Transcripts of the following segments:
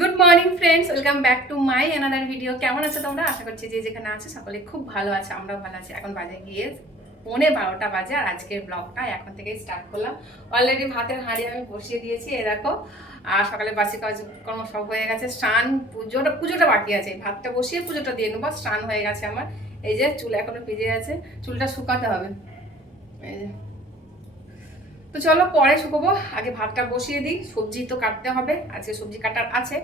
Good morning friends welcome back to my another video কেমন আছে তোমরা? আশা করছি যে যেখানে আছে সকলে খুব ভালো আছে, আমরাও ভালো আছি। এখন বাজে গিয়ে পৌনে বারোটা বাজে আর আজকের ব্লগটা এখন থেকেই স্টার্ট করলাম। অলরেডি ভাতের হাঁড়ি আমি বসিয়ে দিয়েছি, এ দেখো। আর সকালে বাসি কাজ কর্ম সব হয়ে গেছে। স্নান, পুজোটা পুজোটা বাকি আছে। ভাতটা বসিয়ে পুজোটা দিয়ে নেব। স্নান হয়ে গেছে আমার। এই যে চুল এখনও ভিজে আছে। চুলটা শুকাতে হবে। এই যে। তো চলো পরে শুকোবো। আগে ভাতটা বসিয়ে দিই, সবজি তো কাটতে হবে, আজকে সবজি কাটার আছে।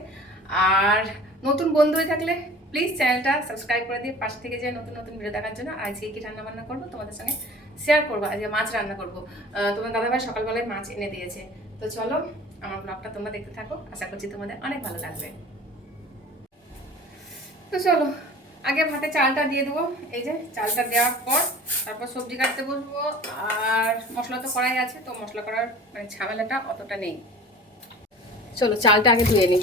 আর নতুন বন্ধু হয়ে থাকলে প্লিজ চ্যানেলটা সাবস্ক্রাইব করে দিয়ে পাশ থেকে যে নতুন নতুন ভিডিও দেখার জন্য আজকে কি রান্না বান্না করব তোমাদের সঙ্গে শেয়ার করব। আজকে মাছ রান্না করব। তোমার দাদাভাই সকালবেলায় মাছ এনে দিয়েছে। তো চলো আমার ব্লগটা তোমরা দেখতে থাকো। আশা করছি তোমাদের অনেক ভালো লাগবে। তো চলো আগে ভাতে চালটা দিয়ে দেবো। এই যে, চালটা দেওয়ার পর তারপর সবজি কাটতে বসবো। আর মশলা তো করাই আছে, তো মশলা করার মানে ঝামেলাটা অতটা নেই। চলো, চালটা আগে ধুয়ে নিই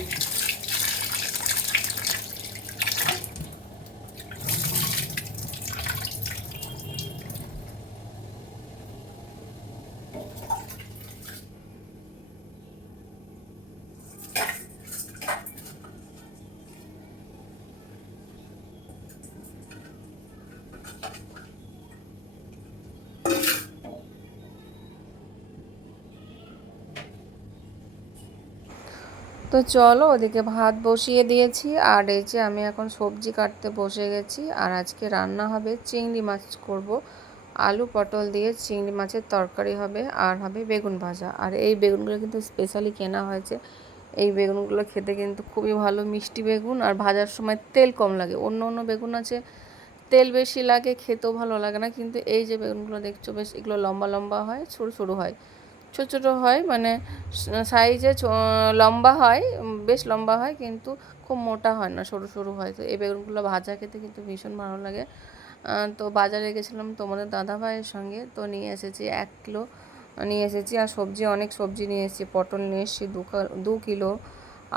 তো চলো ওদিকে ভাত বসিয়ে দিয়েছি, আর এই যে আমি এখন সবজি কাটতে বসে গেছি, আর আজকে রান্না হবে চিংড়ি মাছ করব। আলু পটল দিয়ে চিংড়ি মাছের তরকারি হবে, আর হবে বেগুন ভাজা। আর এই বেগুনগুলো কিন্তু স্পেশালি কেনা হয়েছে। এই বেগুনগুলো খেতে কিন্তু খুবই ভালো, মিষ্টি বেগুন, আর ভাজার সময় তেল কম লাগে। অন্য অন্য বেগুন আছে, তেল বেশি লাগে, খেতেও ভালো লাগে না, কিন্তু এই যে বেগুনগুলো দেখছ, বেশ এগুলো লম্বা লম্বা হয় সরু সরু হয়। ছোটো ছোটো হয় মানে সাইজে লম্বা হয় বেশ লম্বা হয় কিন্তু খুব মোটা হয় না, সরু সরু হয়। তো এই বেগুনগুলো ভাজা খেতে কিন্তু ভীষণ ভালো লাগে। তো বাজারে গেছিলাম তোমাদের দাদা ভাইয়ের সঙ্গে, তো নিয়ে এসেছি এক কিলো, নিয়ে এসেছি আর সবজি, অনেক সবজি নিয়ে এসেছি। পটল নিয়ে এসেছি দু কিলো,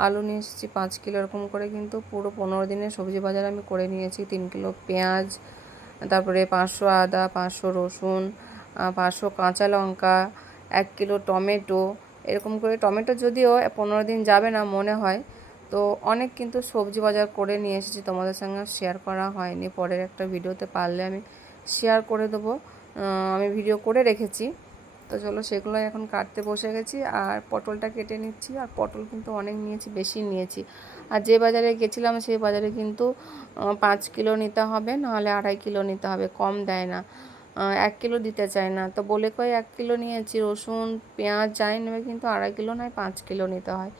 আলু নিয়ে এসেছি পাঁচ কিলো, এরকম করে কিন্তু পুরো পনেরো দিনের সবজি বাজার আমি করে নিয়েছি। তিন কিলো পেঁয়াজ, তারপরে পাঁচশো আদা, পাঁচশো রসুন পাঁচশো কাঁচা লঙ্কা, এক কিলো টমেটো এরকম করে টমেটো যদিও পনেরো দিন যাবে না মনে হয়, তো অনেক কিন্তু সবজি বাজার করে নিয়ে এসেছি, তোমাদের সঙ্গে শেয়ার করা হয়নি, পরের একটা ভিডিওতে পারলে আমি শেয়ার করে দেবো। আমি ভিডিও করে রেখেছি। তো চলো সেগুলো এখন কাটতে বসে গেছি, আর পটলটা কেটে নিচ্ছি, আর পটল কিন্তু অনেক নিয়েছি, বেশি নিয়েছি। আর যে বাজারে গেছিলাম, সেই বাজারে কিন্তু পাঁচ কিলো নিতে হবে, নাহলে আড়াই কিলো নিতে হবে, কম দেয় না। এক কিলো দিতে চায় না। তো বলে কয়ে, এক কিলো নিয়েছি, রসুন, পেঁয়াজ যাই নেবে, কিন্তু আড়াই কিলো নয়, পাঁচ কিলো নিতে হয়।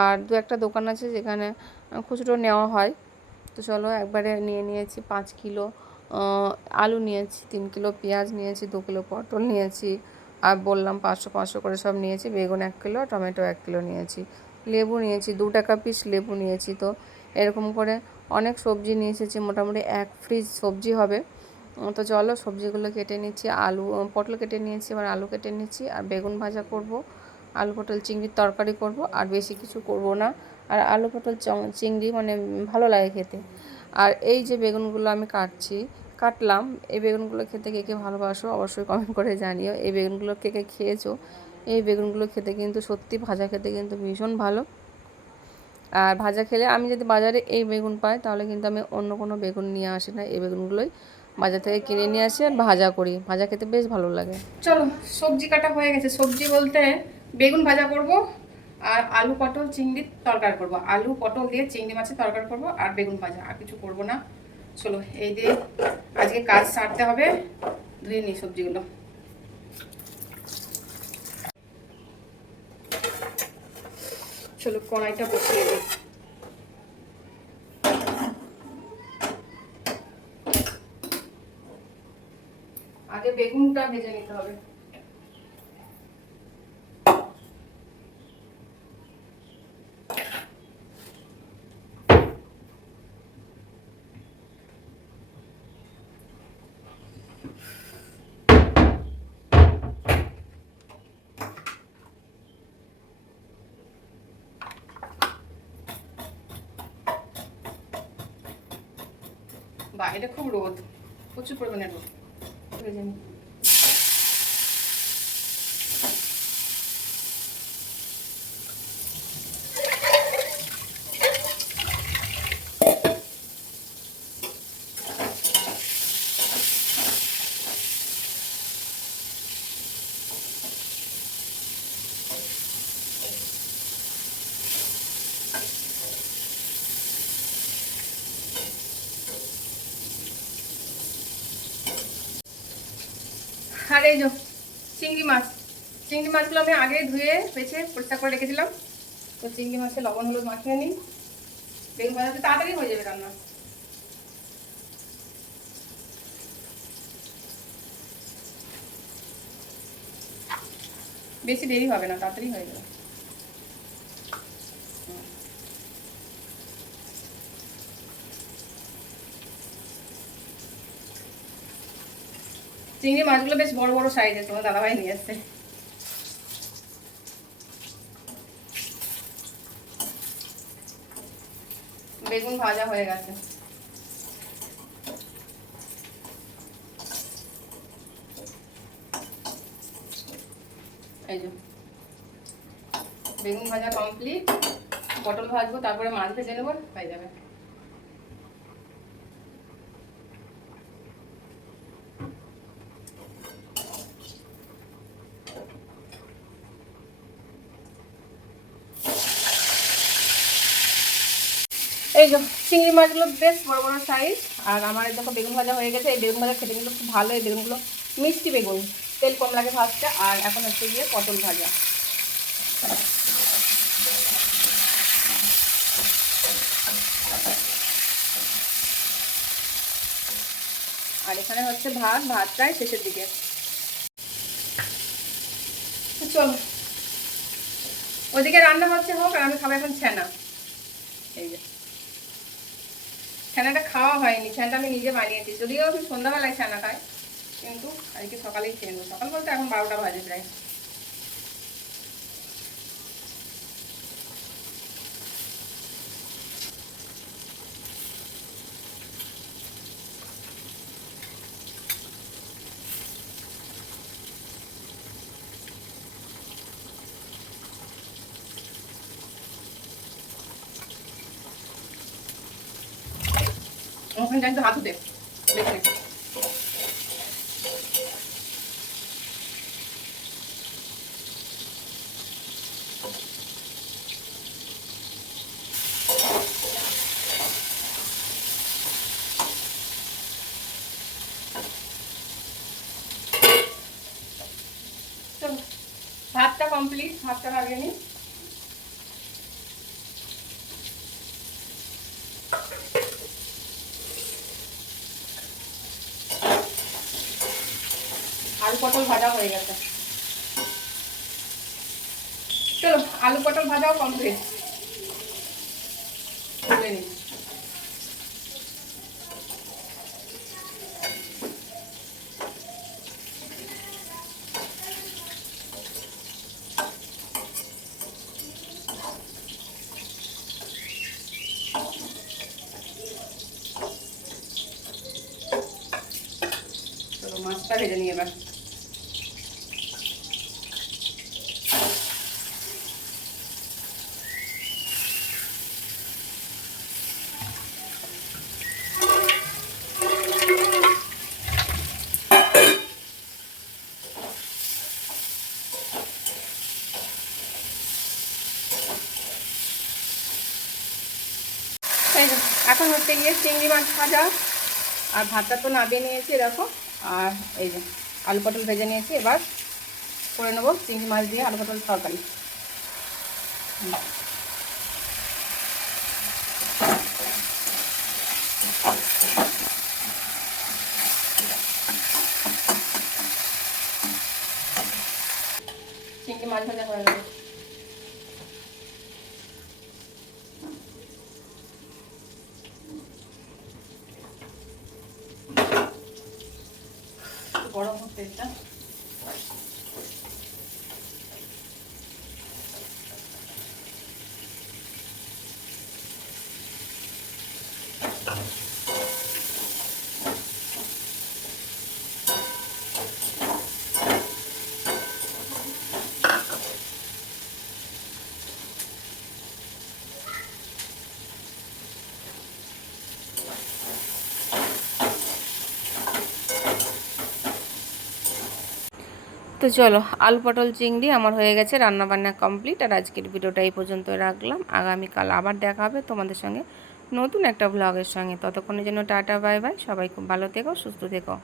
আর দু একটা দোকান আছে যেখানে খুচরো নেওয়া হয়। তো চলো একবারে নিয়ে নিয়েছি পাঁচ কিলো। আলু নিয়েছি, তিন কিলো, পেঁয়াজ নিয়েছি, দু কিলো পটল নিয়েছি, আর বললাম পাঁচশো পাঁচশো করে সব নিয়েছি, বেগুন এক কিলো, টমেটো এক কিলো নিয়েছি। লেবু নিয়েছি, দু টাকা পিস লেবু নিয়েছি। তো এরকম করে অনেক সবজি নিয়ে এসেছি, মোটামুটি এক ফ্রিজ সবজি হবে। তো চলো সবজিগুলো কেটে নিচ্ছি, আলু পটল কেটে নিয়েছি, এবার আলু কেটে নিচ্ছি, আর বেগুন ভাজা করব, আলু, পটল, চিংড়ির তরকারি করব, আর বেশি কিছু করব না, আর আলু, পটল চিংড়ি মানে ভালো লাগে খেতে। আর এই যে বেগুনগুলো আমি কাটছি, কাটলাম, এই বেগুনগুলো খেতে কে কে ভালোবাসো অবশ্যই কমেন্ট করে জানিও, এই বেগুনগুলো কে কে খেয়েছো, এই বেগুনগুলো খেতে কিন্তু সত্যি ভাজা খেতে কিন্তু ভীষণ ভালো। আর ভাজা খেলে আমি যদি বাজারে এই বেগুন পাই, তাহলে কিন্তু আমি অন্য কোনো বেগুন নিয়ে আসি না, এই বেগুনগুলোই। বাজার থেকে কিনে নিয়ে আসি আর ভাজা করি। ভাজা খেতে বেশ ভালো লাগে। চলো, সবজি কাটা হয়ে গেছে। সবজি বলতে বেগুন ভাজা করব আর আলু, পটল চিংড়ির তরকারি করব। আলু, পটল দিয়ে চিংড়ি মাছের তরকারি করব আর বেগুন ভাজা। আর কিছু করব না। চলো, এই দিয়ে আজকে কাজ সারতে হবে। ধুয়ে নিই সবজিগুলো। চলো, কড়াইটা বসিয়ে দিই আগে বেগুনটা ভেজে নিতে হবে। বাইরে খুব রোদ প্রচুর পরিমাণে রোদ। ভেজে নিই। আর এই যে চিংড়ি মাছ, চিংড়ি মাছগুলো আমি আগে ধুয়ে বেছে পরিষ্কার করে রেখেছিলাম। তো চিংড়ি মাছে লবণ, হলুদ মাখিয়ে নিই। বেগুন ভাজাতে তাড়াতাড়ি হয়ে যাবে রান্না বেশি দেরি হবে না, তাড়াতাড়ি হয়ে যাবে। চিংড়ি মাছগুলো বেশ বড় বড় সাইজের, তোমার দাদাভাই নিয়ে এসছে বেগুন ভাজা হয়ে গেছে। এই যে, বেগুন ভাজা কমপ্লিট পটল ভাজবো, তারপরে মাছ ভেজে নেব, হয়ে যাবে। এই যে চিংড়ি মাছগুলো বেশ বড় বড় সাইজ আর আমার দেখো বেগুন ভাজা হয়ে গেছে। এই বেগুন ভাজা খেতে কিন্তু খুব ভালো। এই বেগুনগুলো মিষ্টি বেগুন। তেল কম লাগে ভাজতে আর এখন হচ্ছে গিয়ে পটল ভাজা। আর এখানে হচ্ছে ভাত। ভাত প্রায় শেষের দিকে। চলো। ওদিকে রান্না হচ্ছে হোক, আর আমি খাব এখন ছেনা। এই যে। ছানাটা খাওয়া হয়নি, ছানাটা আমি নিজে বানিয়েছি। যদিও আমি সন্ধ্যাবেলায় ছানা খাই, কিন্তু আজকে সকালেই খেয়ে নেব। সকাল বলতে এখন বারোটা বাজে প্রায়। ওখানে জানি তো হাত ধুতে দেখে নে। চলো, ভাতটা কমপ্লিট ভাতটা লাগিয়ে নিই আলু পটল ভাজা হয়ে গেছে। চলো আলু পটল ভাজাও কমপ্লিট মাছটা ভেজে নিই এবার এই যে, এখন হচ্ছে গিয়ে চিংড়ি মাছ ভাজা। আর ভাতটা তো নাবিয়ে নিয়েছি, দেখো। আর এই যে আলু পটল ভেজে নিয়েছি, এবার করে নেব চিংড়ি মাছ দিয়ে আলু পটল তরকারি। চিংড়ি মাছ ভাজা হয়ে গেল তো চলো, আলু পটল চিংড়ি আমার হয়ে গেছে রান্না বান্না কমপ্লিট আর আজকের ভিডিওটা এই পর্যন্ত রাখলাম। আগামীকাল আবার দেখা হবে তোমাদের সঙ্গে নতুন একটা ব্লগের সঙ্গে। ততক্ষণের জন্য টাটা বাই বাই সবাই খুব ভালো থেকো, সুস্থ থেকো।